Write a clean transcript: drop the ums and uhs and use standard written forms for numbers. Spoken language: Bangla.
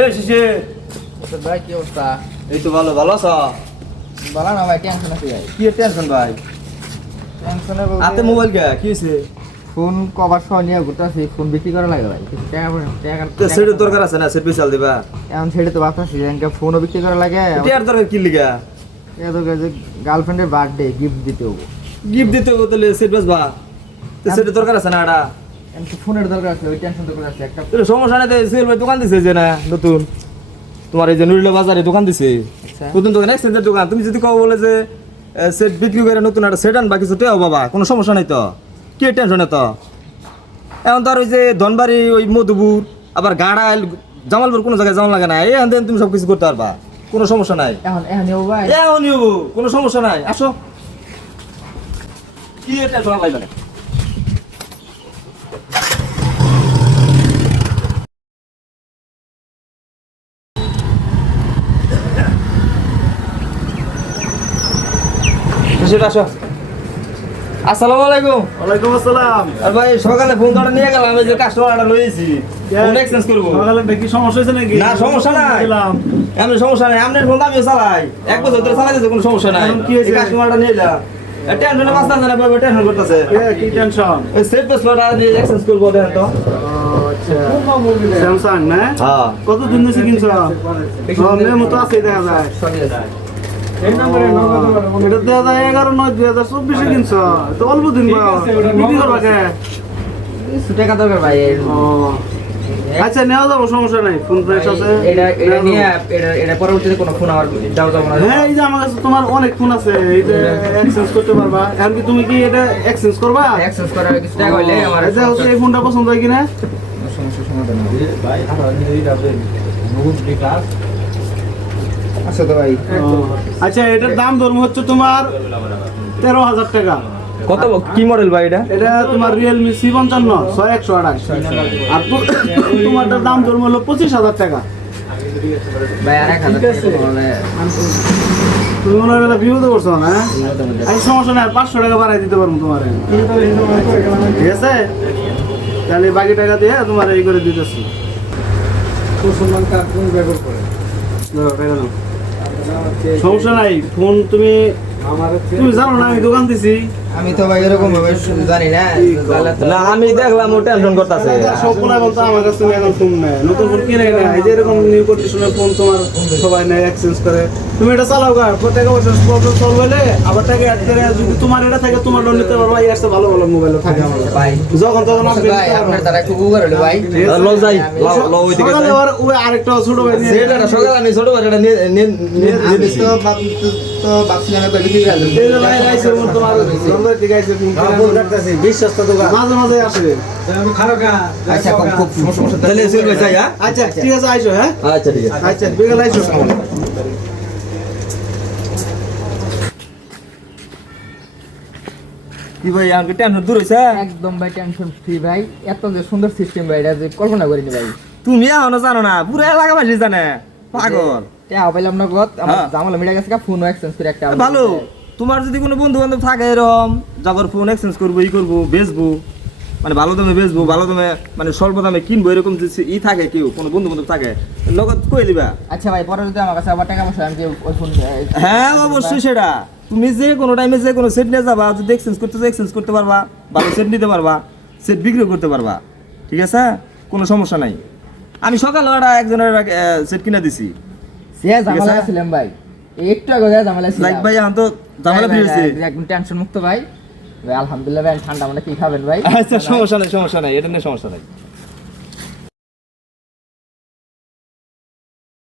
এ শিশে ভাই কি অবস্থা? এই তো ভালো ভালো আছো? বলা না ভাই, টেনশন আছে ভাই। কি টেনশন ভাই? টেনশনে হাতে মোবাইল কে কি হইছে? ফোন কভার সহ নিয়ে ঘুরতেছি, ফোন বিক্রি করা লাগে ভাই। কিছু তো সেটা দরকার আছে না, সেট বিশাল দিবা। এখন ছেড়ে তো ভাবতেছি যে ফোনও বিক্রি করা লাগে। টিয়ার দরকার কি লিগা? গার্লফ্রেন্ডের বার্থডে গিফট দিতে হবে, গিফট দিতে হবে তাহলে সেট বেচবা। তো সেটা দরকার আছে না এটা। ফোনের দরকার আছে, ওই টেনশন দরকার আছে একটা। তো সমস্যা নাই, সেল ভাই দোকান দিছে যে না নতুন, তোমার এই যে নুরিলা বাজারে দোকান দিছে নতুন দোকান, এক্সচেঞ্জের দোকান। তুমি যদি কও বলে যে সেট বিক্রি করে নতুন একটা সেট আনবা কিছু টেও বাবা, কোনো সমস্যা নাই তো, কি টেনশন তো। এখন তো আর ওই যে ধনবাড়ি ওই মধুপুর আবার গাড়াইল জামালপুর কোনো জায়গায় যাওয়া লাগে না, এখন তুমি সব কিছু করতে পারবা, কোনো সমস্যা নাই। এখন নেবো ভাই, এখন নিব, কোনো সমস্যা নাই, আসো। কি টেনশন লাগবে না। আসসালামু আলাইকুম। ওয়ালাইকুম আসসালাম। আর ভাই সকালে ফোন করে নিয়ে গেলাম, এই যে কাস্টমারটা লইছি, ফোন এক্সচেঞ্জ করব। সকালে কি সমস্যা হয়েছে নাকি? না সমস্যা নাই, এমনি সমস্যা নাই। আপনার ফোন আমিও চালাই, এক বছর ধরে চালাইতেছে, কোনো সমস্যা নাই। কি হয়েছে? কাস্টমারটা নিয়ে এলাম, টেনশনে বাঁচতাছে না, টেনশন করতেছে। কি টেনশন? এই সেট পেছলটা এক্সচেঞ্জ করবো দেখেন তো। স্যামসাং না? হ্যাঁ কত দিন ধরে কিনছো? মেমো তো আছে দেখা যায়। এটা দেখা যায় 11/9/2024 কিনছো, তো অল্প দিন বিক্রি করবা কে? কিছু টাকা দরকার ভাই। ও, আচ্ছা নেওয়া যাবো, সমস্যা নাই। ফোন ফ্রেশ আছে। এটা নিয়ে এটা পরবর্তীতে কোনো ফোন আমার দাও যাবো না। হ্যাঁ, এই যে আমার কাছে তোমার অনেক ফোন আছে, এই যে এক্সচেঞ্জ করতে পারবা। এখন কি তুমি কি এটা এক্সচেঞ্জ করবা? অ্যাক্সেস করার কিছু টাকা হইলে আমার এই যে হচ্ছে এই ফোনটা পছন্দ হয় কিনা? সমস্যা সমাধান হবে। আচ্ছা তো ভাই, আচ্ছা, এটার দাম ধর্ম হচ্ছে তোমার 13,000 টাকা। কত কি মডেল ভাই এটা? এটা তোমার রিয়েলমি C55 6128, আর তোমারটার দাম ধর্ম হলো 25,000 টাকা। ভাই আর 1000 টাকা বলে তুমি মনে হয় ভিউ তো করছো না? এই সমস্যা নাই, আর 500 টাকা বাড়াই দিতে পারবো তোমার। ঠিক আছে, তাহলে বাকি টাকা দিয়ে তোমার এই করে দিতেছি। দাও, টাকা দাও। সমস্যা নাই, ফোন তুমি জানো না আমি দোকান দিছি। আমি তো ভাই এরকম ভাবে জানি না। না আমি দেখলাম ও টেনশন করতেছে। সব ফোন এখন তো আমার কাছে এখন ফোন নেয়, নতুন ফোন কিনে না। এই যে এরকম নিউ কন্ডিশনের ফোন তোমার সবাই নেয়, এক্সচেঞ্জ করে। তুমি এটা চালাও গা, প্রত্যেক বছর প্রবলেম সলভ হলে আবার টাকা অ্যাড করে, যদি তোমার এটা থাকে তোমার লোন নিতে পারবা। এই আসতে ভালো ভালো মোবাইল থাকে আমার ভাই, যখন তখন আসবে। ভাই আপনার দ্বারা খুব উপকার হলো ভাই। ল যাই ল ওই দিকে সকালে আবার ওই আরেকটা ছোট ভাই নিয়ে সেটা সকালে আমি ছোট বাচ্চাটা নিয়ে দিছি। তো ভাবছিলাম একবার বিক্রি করে দেব। এই যে ভাই রাইছে মন তোমার নম্বর ঠিক আছে, তুমি দেখতাছি বিশ্বাস তো দোকান মাঝে মাঝে আসে। আচ্ছা খুব সমস্যা। তাহলে সেল ভাই যাই। হ্যাঁ আচ্ছা ঠিক আছে, আইসো। হ্যাঁ আচ্ছা ঠিক আছে। আচ্ছা, বিকেল আইসো। কি ভাই আর কি টেনশন দূর হইছে? একদম ভাই টেনশন ফ্রি ভাই। এত যে সুন্দর সিস্টেম ভাই, এটা যে কল্পনা করিনি ভাই। তুমি এখনো জানো না, পুরো এলাকাবাসী জানে, পাগল। টাকা পাইলাম না গত, আমার জামালা মিটা গেছে, ফোন এক্সচেঞ্জ করে একটা ভালো। তোমার যদি কোনো বন্ধু বান্ধব থাকে এরকম যাবার ফোন এক্সচেঞ্জ করবো, ই করবো, বেচবো, মানে ভালো দামে বেচবো, ভালো দামে মানে স্বল্প দামে কিনবো, এরকম যদি ই থাকে, কেউ কোনো বন্ধু বান্ধব থাকে লগত কই দিবা। আচ্ছা ভাই, পরে যদি আমার কাছে আবার টাকা পয়সা আমি যে ওই ফোন হ্যাঁ অবশ্যই, সেটা তুমি যে কোনো টাইমে যে কোনো সেট নিয়ে যাবা, যদি এক্সচেঞ্জ করতে এক্সচেঞ্জ করতে পারবা, ভালো সেট নিতে পারবা, সেট বিক্রি করতে পারবা। ঠিক আছে, কোনো সমস্যা নাই। আমি সকালে একজনের সেট কিনে দিছি। সে জামালা ছিলাম ভাই, একটু আগে জামালা ছিলাম। লাইক ভাই এখন তো জামালা ফিরেছে, একদম টেনশন মুক্ত ভাই। ভাই আলহামদুলিল্লাহ ভাই, ঠান্ডা মানে কি খাবেন ভাই? আচ্ছা সমস্যা নাই, সমস্যা নাই, এটা নিয়ে সমস্যা নাই।